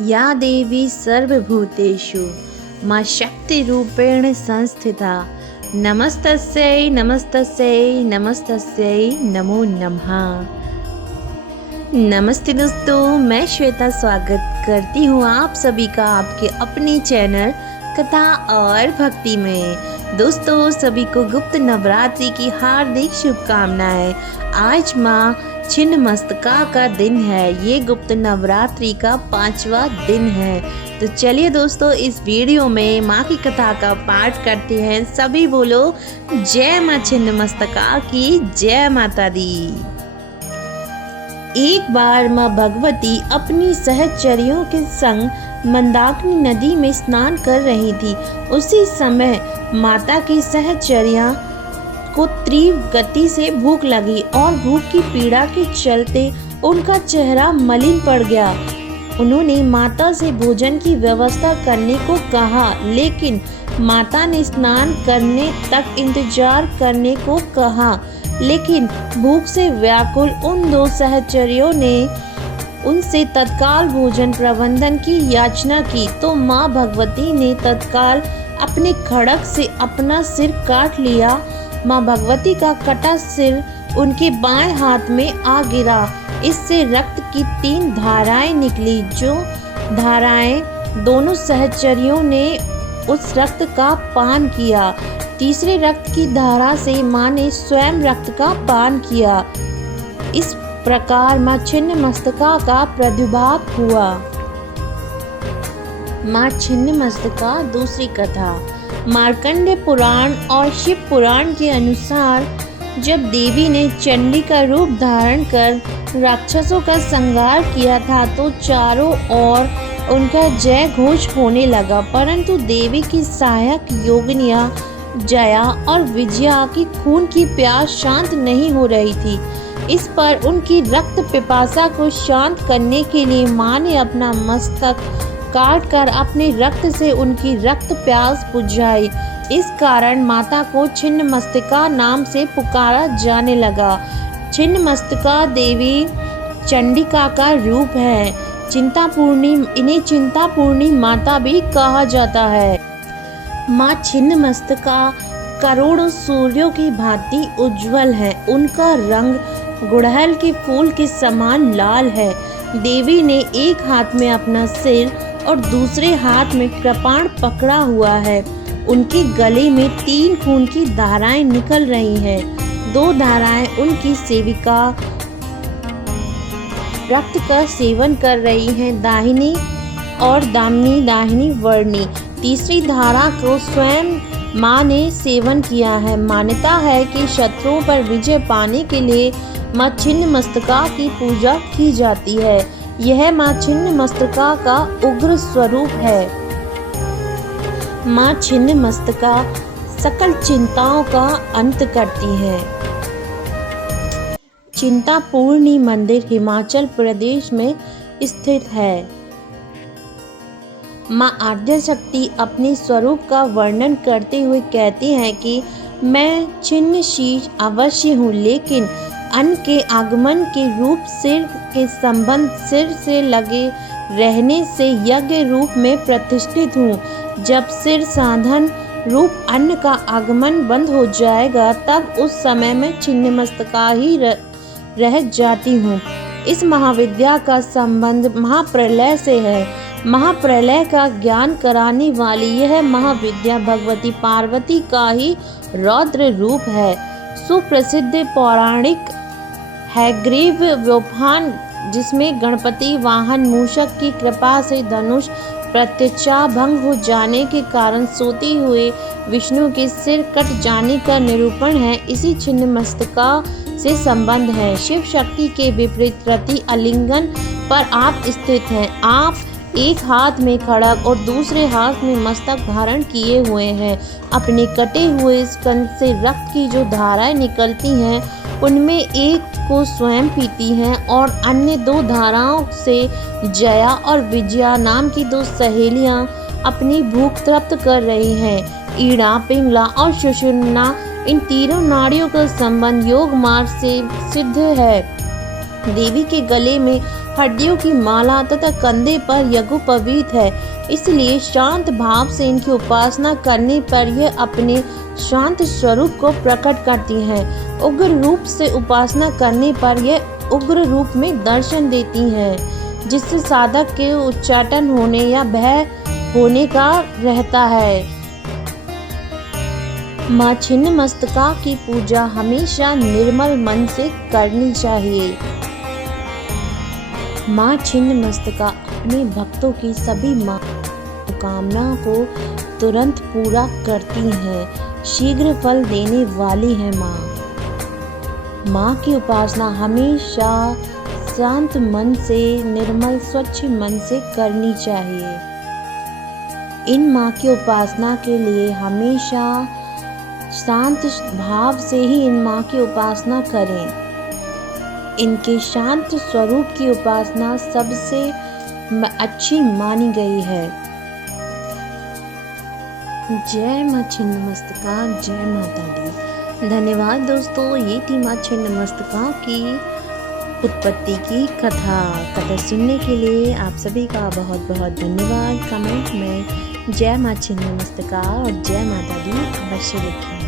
या देवी सर्वभूतेषु मां शक्तिरूपेण संस्थिता नमस्तस्यै नमस्तस्यै नमस्तस्यै नमो नमः। नमस्ते दोस्तों, मैं श्वेता स्वागत करती हूँ आप सभी का आपके अपने चैनल कथा और भक्ति में। दोस्तों, सभी को गुप्त नवरात्रि की हार्दिक शुभकामनाएं। आज माँ छिन्नमस्तिका का दिन है। ये गुप्त नवरात्रि का 5वां दिन है। तो चलिए दोस्तों, इस वीडियो में माँ की कथा का पाठ करते हैं। सभी बोलो जय माँ छिन्नमस्तिका की, जय माता दी। एक बार माँ भगवती अपनी सहचरियों के संग मंदाकिनी नदी में स्नान कर रही थी। उसी समय माता की सहचर्या को तीव्र गति से भूख लगी और भूख की पीड़ा के चलते उनका चेहरा मलिन पड़ गया। उन्होंने माता से भोजन की व्यवस्था करने को कहा, लेकिन माता ने स्नान करने तक इंतजार करने को कहा। लेकिन भूख से व्याकुल उन दो सहचर्यों ने उनसे तत्काल भोजन प्रबंधन की याचना की, तो माँ भगवती ने तत्काल अपने खड्ग से अपना सिर काट लिया। माँ भगवती का कटा सिर उनके बाएं हाथ में आ गिरा। इससे रक्त की 3 धाराएं निकली। जो धाराएं दोनों सहचर्यों ने उस रक्त का पान किया। तीसरे रक्त की धारा से माँ ने स्वयं रक्त का पान किया। इस प्रकार माँ छिन्नमस्तिका का प्रादुर्भाव हुआ। माँ छिन्नमस्तिका दूसरी कथा। मार्कंडेय पुराण और शिव पुराण के अनुसार जब देवी ने चंडी का रूप धारण कर राक्षसों का संहार किया था, तो चारों ओर उनका जय घोष होने लगा। परंतु देवी की सहायक योगिनियां जया और विजया की खून की प्यास शांत नहीं हो रही थी। इस पर उनकी रक्त पिपासा को शांत करने के लिए माँ ने अपना मस्तक काट कर अपने रक्त से उनकी रक्त प्यास बुझाई। इस कारण माता को छिन्नमस्तिका नाम से पुकारा जाने लगा। छिन्नमस्तिका देवी चंडिका का रूप है। इन्हें चिंतापूर्णी माता भी कहा जाता है। माँ छिन्नमस्तिका करोड़ों सूर्यों की भांति उज्जवल है। उनका रंग गुड़हल के फूल के समान लाल है। देवी ने एक हाथ में अपना सिर और दूसरे हाथ में कृपाण पकड़ा हुआ है। उनके गले में 3 खून की धाराएं निकल रही हैं। 2 धाराएं उनकी सेविका रक्त का सेवन कर रही हैं, दाहिनी और दाहिनी वर्णी। तीसरी धारा को स्वयं माँ ने सेवन किया है। मान्यता है कि शत्रुओं पर विजय पाने के लिए माँ छिन्नमस्तिका की पूजा की जाती है। यह माँ छिन्नमस्तिका का उग्र स्वरूप है। माँ छिन्नमस्तिका सकल चिंताओं का अंत करती है। चिंतापूर्णी मंदिर हिमाचल प्रदेश में स्थित है। माँ आद्यशक्ति अपने स्वरूप का वर्णन करते हुए कहती हैं कि मैं छिन्न शीश अवश्य हूँ, लेकिन अन्न के आगमन के रूप सिर के संबंध सिर से लगे रहने से यज्ञ रूप में प्रतिष्ठित हूँ। जब सिर साधन रूप अन्न का आगमन बंद हो जाएगा, तब उस समय मैं छिन्नमस्तिका ही रह जाती हूँ। इस महाविद्या का संबंध महाप्रलय से है। महाप्रलय का ज्ञान कराने वाली यह महाविद्या भगवती पार्वती का ही रौद्र रूप है। सुप्रसिद्ध पौराणिक हैग्रीव व्योपान, जिसमें गणपति वाहन मूषक की कृपा से धनुष प्रत्यक्षा भंग हो जाने के कारण सोते हुए विष्णु के सिर कट जाने का निरूपण है, इसी छिन्नमस्तिका से संबंध है। शिव शक्ति के विपरीत प्रति आलिंगन पर आप स्थित हैं। आप एक हाथ में खड्ग और दूसरे हाथ में मस्तक धारण किए हुए हैं। अपने कटे हुए स्कंद से रक्त की जो धाराएं निकलती हैं, उनमें एक को स्वयं पीती हैं और अन्य 2 धाराओं से जया और विजया नाम की 2 सहेलियां अपनी भूख तृप्त कर रही हैं। ईड़ा, पिंगला और सुषुम्ना, इन तीनों नाड़ियों का संबंध योग मार्ग से सिद्ध है। देवी के गले में हड्डियों की माला तथा कंधे पर यज्ञोपवीत है, इसलिए शांत भाव से इनकी उपासना करने पर यह अपने शांत स्वरूप को प्रकट करती हैं। उग्र रूप से उपासना करने पर यह उग्र रूप में दर्शन देती हैं, जिससे साधक के उच्चाटन होने या भय होने का रहता है। माँ छिन्नमस्तिका की पूजा हमेशा निर्मल मन से करनी चाहिए। माँ छिन्नमस्तिका अपने भक्तों की सभी मनोकामनाओं को तुरंत पूरा करती हैं, शीघ्र फल देने वाली है माँ की उपासना हमेशा शांत मन से, निर्मल स्वच्छ मन से करनी चाहिए। इन माँ की उपासना के लिए हमेशा शांत भाव से ही इन माँ की उपासना करें। इनके शांत स्वरूप की उपासना सबसे अच्छी मानी गई है। जय माँ छिन्नमस्तिका, जय माता दी। धन्यवाद दोस्तों, ये थी माँ छिन्नमस्तिका की उत्पत्ति की कथा सुनने के लिए आप सभी का बहुत बहुत धन्यवाद। कमेंट में जय माँ छिन्नमस्तिका और जय माता दी अवश्य लिखें।